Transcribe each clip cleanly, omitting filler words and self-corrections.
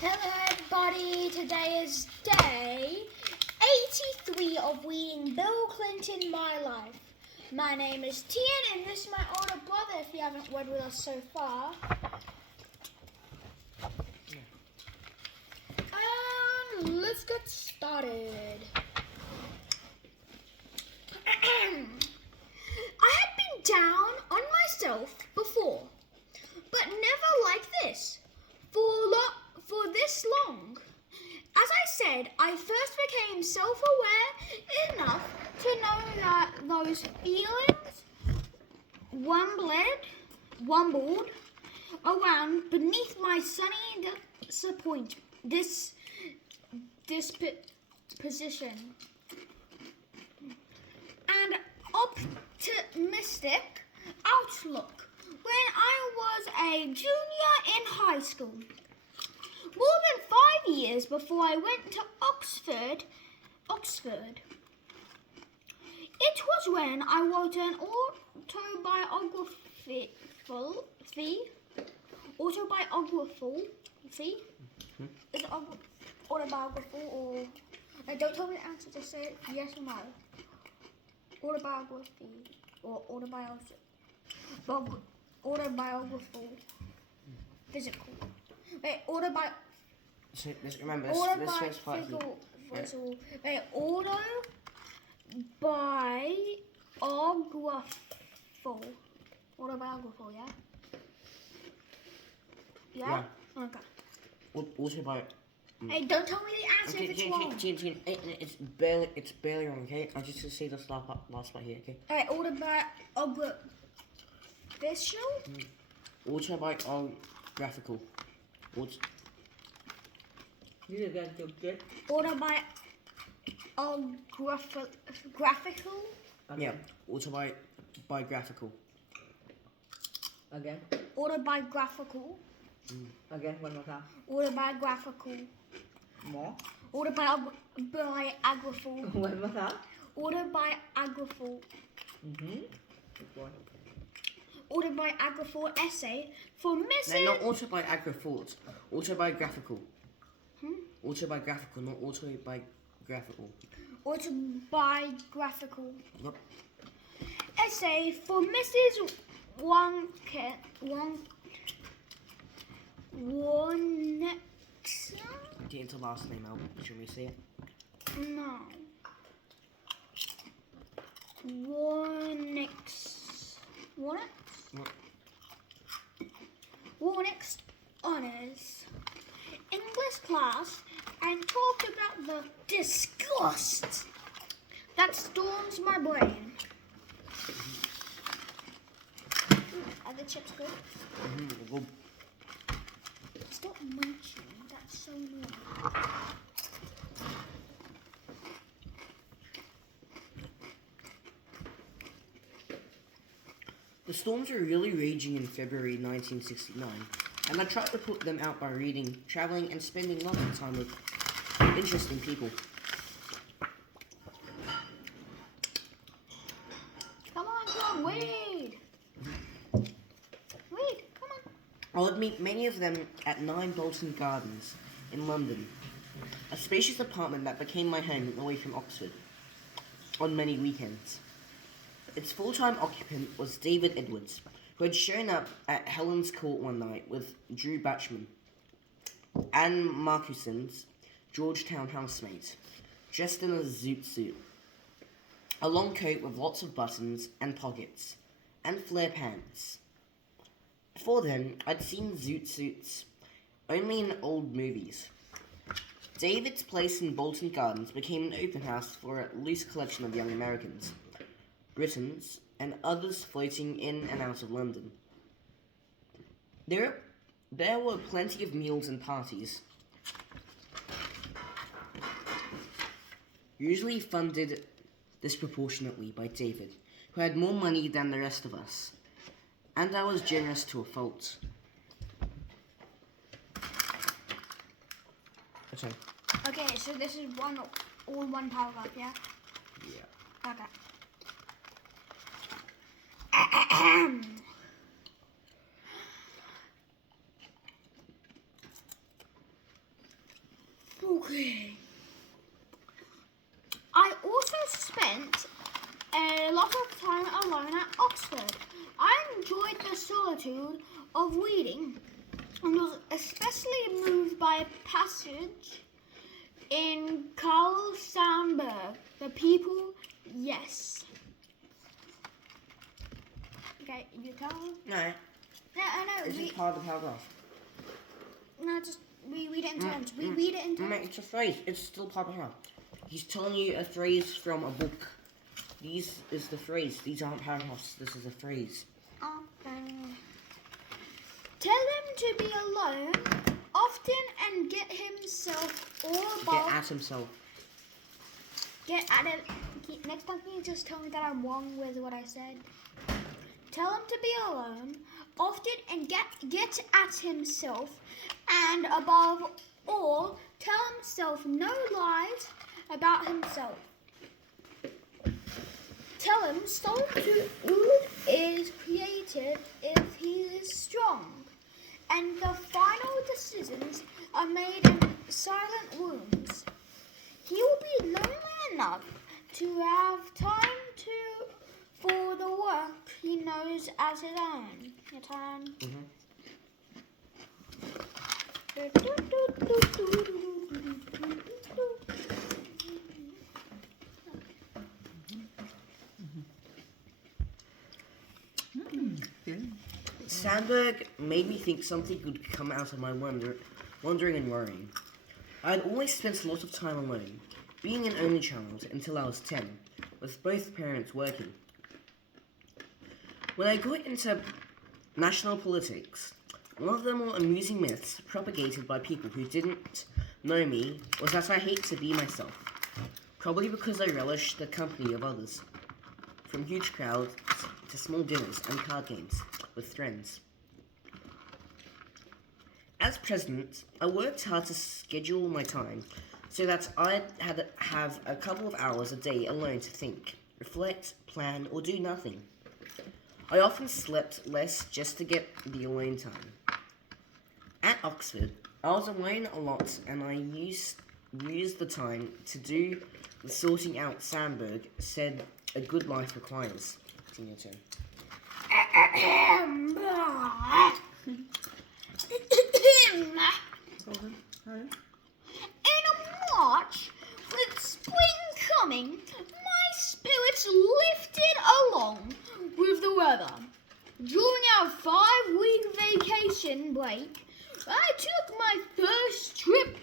Hello everybody, today is day 83 of reading Bill Clinton, My Life. My name is Tien and this is my older brother if you haven't read with us so far. Let's get started. I had been down on myself before, but never like this. For this long. As I said, I first became self-aware enough to know that those feelings wumbled around beneath my sunny disposition and optimistic outlook when I was a junior in high school. More than 5 years before I went to Oxford. It was when I wrote an autobiography. Is it autobiography or... No, don't tell me the answer, just say it yes or no. Autobiography or autobiography. Physical. Wait, So, remember, this first part here. Wait, autobiography, yeah? Yeah? Okay. Hey, don't tell me the answer if it's wrong. It's barely wrong, okay? I'm just gonna say this last part here, okay? Alright, autobiographical? Autobiographical. Autobiographical? Yeah, autobiographical. Again? Autobiographical. Again, one more time. Autobiographical. More? Autobiographical. One more time. Autobiographical. Good boy. Autobiographical essay for Mrs. No, not autobiographical. Autobiographical. Autobiographical, not autobiographical. Autobiographical. Yep. Essay for Mrs. Wonexon. Get into last name out. Should we see it? No. Warnex honors English class and talked about the disgust that storms my brain. Are the chips good? Well, Stop munching. That's so annoying. the storms were really raging in February 1969, and I tried to put them out by reading, traveling, and spending lots of time with interesting people. Come on, John, Wade. Wade, come on. I would meet many of them at 9 Bolton Gardens in London, a spacious apartment that became my home away from Oxford, on many weekends. Its full-time occupant was David Edwards, who had shown up at Helen's Court one night with Drew Batchman, Anne Marcuson's Georgetown housemate, dressed in a zoot suit, a long coat with lots of buttons and pockets, and flare pants. Before then, I'd seen zoot suits only in old movies. David's place in Bolton Gardens became an open house for a loose collection of young Americans, Britons, and others floating in and out of London. There were plenty of meals and parties, usually funded disproportionately by David, who had more money than the rest of us, and I was generous to a fault. Okay. Okay, so this is all one paragraph, yeah? Yeah. Okay. Okay. I also spent a lot of time alone at Oxford. I enjoyed the solitude of reading and was especially moved by a passage in Carl Sandburg. The people, yes. Okay, you tell them? No, No, I know. this is part of the paragraph. No, just we read it in turns. We read it in turns. Mate, it's a phrase. It's still part of the paragraph. He's telling you a phrase from a book. These is the phrase. These aren't paragraphs. This is a phrase. Tell him to be alone often and get himself all Get about. at himself. Get at it. Next time, can you just tell me that I'm wrong with what I said? Tell him to be alone often and get at himself, and above all, tell himself no lies about himself. Tell him solitude is created if he is strong, and the final decisions are made in silent rooms. He will be lonely enough to have time for the work he knows as his own. Your turn. Sandberg made me think something could come out of my wondering and worrying. I had always spent a lot of time alone, being an only child until I was 10, with both parents working. When I got into national politics, one of the more amusing myths propagated by people who didn't know me was that I hate to be myself, probably because I relish the company of others, from huge crowds to small dinners and card games with friends. As president, I worked hard to schedule my time so that I'd have a couple of hours a day alone to think, reflect, plan, or do nothing. I often slept less just to get the alone time. At Oxford, I was alone a lot, and I used the time to do the sorting out Sandberg said a good life requires. It's in your turn. In March, with spring coming, my spirits lifted along with the weather. During our 5-week vacation break, I took my first trip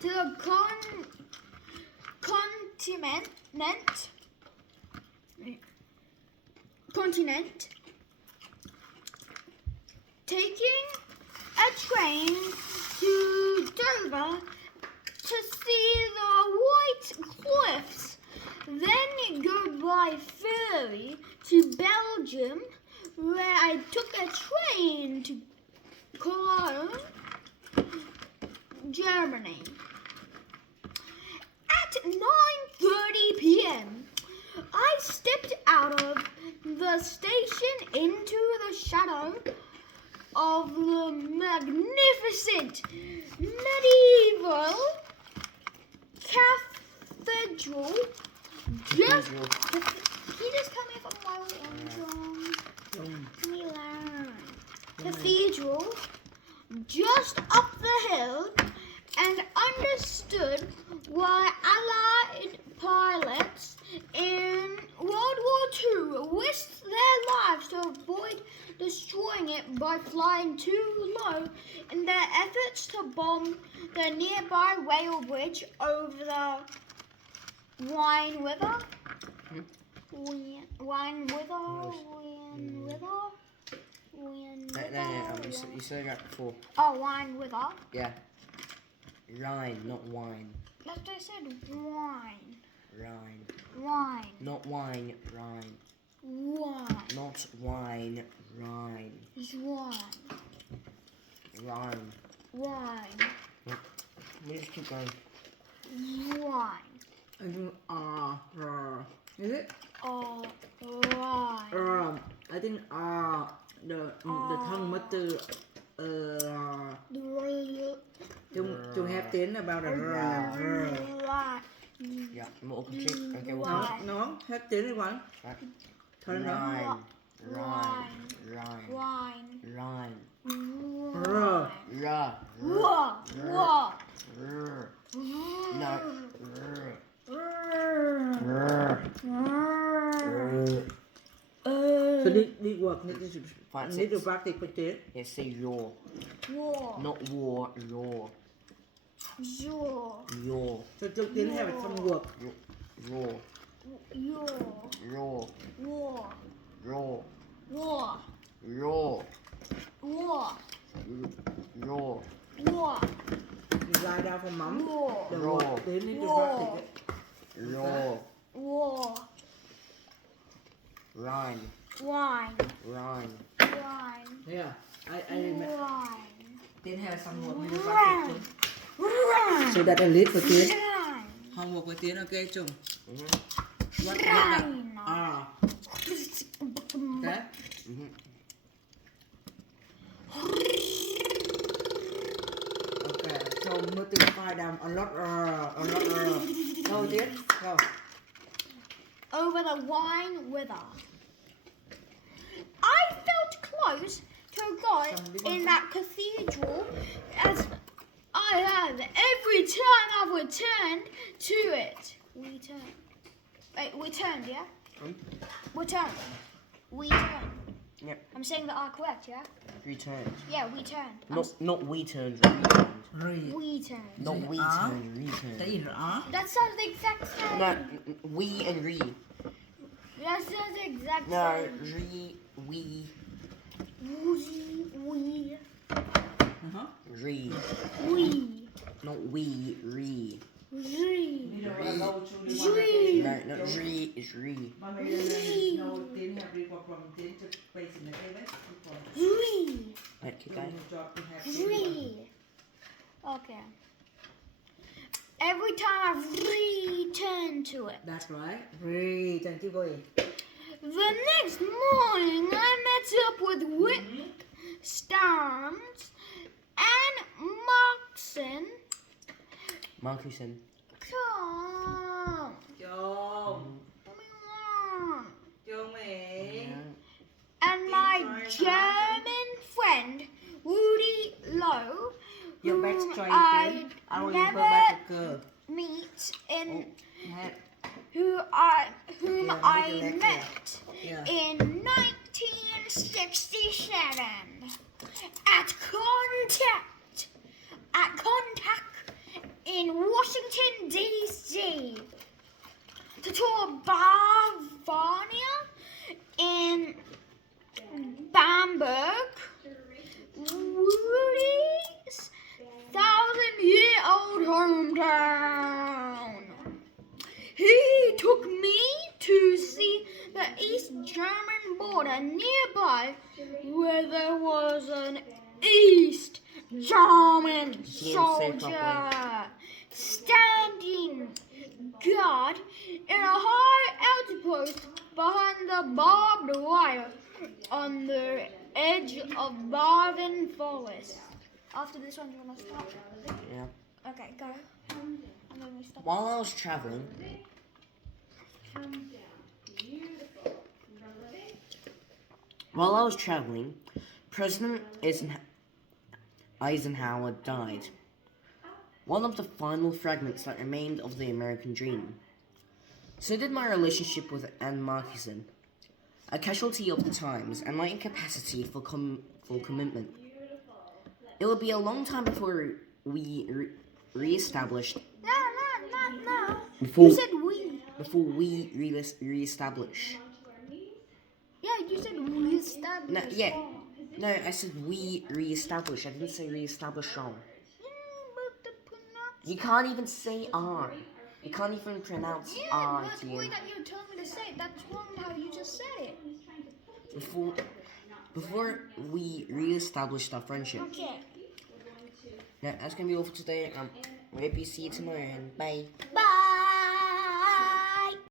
to the continent, taking a train to Dover to see the White Cliffs, then go by ferry to Belgium, where I took a train to Cologne, Germany. At 9:30 p.m., I stepped out of the station into the shadow of the magnificent medieval cathedral. Can you just tell me if I'm right or wrong? Let me learn. Cathedral just up the hill, and understood why Allied pilots in World War II risked their lives to avoid destroying it by flying too low in their efforts to bomb the nearby rail bridge over the Rhine River. Rhine River. No, you said that before. Oh, Rhine River. Yeah. Rhine, not wine. That's what I said. Wine. Rhine. Wine. Not wine, Rhine. Wine. Not wine, Rhine. Wine. Rhine. Wine. Let me just keep going. Wine. I think is it? Wine. I think the tongue mất từ tiếng to have Tien about a Yeah, more complete. Okay, we'll No, finish. no, have Tien đi Quang. Right. Thôi nó. Rhyme. Wine. Rhyme. R. Ra. Whoa. Whoa. R. No. So this work Five, need to six. practice with Tien. Yeah, say your. War. Not war. Your. Your. Your. So cho Tien have some work. Your. Your. Your. War. Your. War. Your. War. Your. War. You lie down for mom. War. The Raw. work Tien need to Raw. practice it. Your. War. Rhyme. Wine. Rhyme. Wine. Yeah, I remember. Wine. Tien have some work need to practice. So that a list for Tien. Wine. Homework with Tien, okay, Chung? Mm-hmm. What Rhyme. Ah, okay. Mm-hmm. Okay, so multiply them a lot. Go, Tien, go. Over the wine wither. I felt close to God in that cathedral as I have every time I've returned to it. We turned. Wait, we turned, yeah? We turned. We turned. Yep. I'm saying that are correct, yeah? Returned. Yeah, we turned. Not we turned. Returned. Read. We turned. Not we turned. Returned. Say it, That sounds the exact same. No, we and re. That sounds the exact No, same. re, we, We. Uh-huh. re. We. Not we, re. Re. You don't want to go to the Re. No, no, re is re. No, Tien have report from Tien to place in the table. Re. Right, keep going. Job to have Re. Okay. Every time I've returned to it. That's right. Read and keep going. The next morning, I met up with Wick, Starnes, and Markson. Marcuson. Come. Chung. Come on. Chung Mỹ. And my German friend, Woody Lowe, Your back whom straight I in. I want you to go never back a curve. meet in Have- whom Yeah, I make it like met Yeah. in 1967 at Contact in Washington D.C. to tour Bavaria in Bamberg. Woody's 1,000-year-old hometown. He took me to see the East German border nearby, where there was an East German soldier standing guard in a high outpost behind the barbed wire on the edge of Barven Forest. After this one, you want to stop? Yeah. Okay, go. And then we stop. While I was traveling, President Eisenhower died. One of the final fragments that remained of the American dream. So did my relationship with Anne Markison, a casualty of the times and my incapacity for commitment. It will be a long time before we re-established. No. Before You said we. before we re-establish. Yeah, you said we established. No, yeah. No, I said we re-establish. I didn't say re-establish wrong. But the pronunciation. You can't even say R. You can't even pronounce Yeah, R, but the Tien. way that you told me to say it, that's wrong how you just said it. Before we re-established our friendship. Okay. Now, that's gonna be all for today. Maybe see you tomorrow and bye. Bye.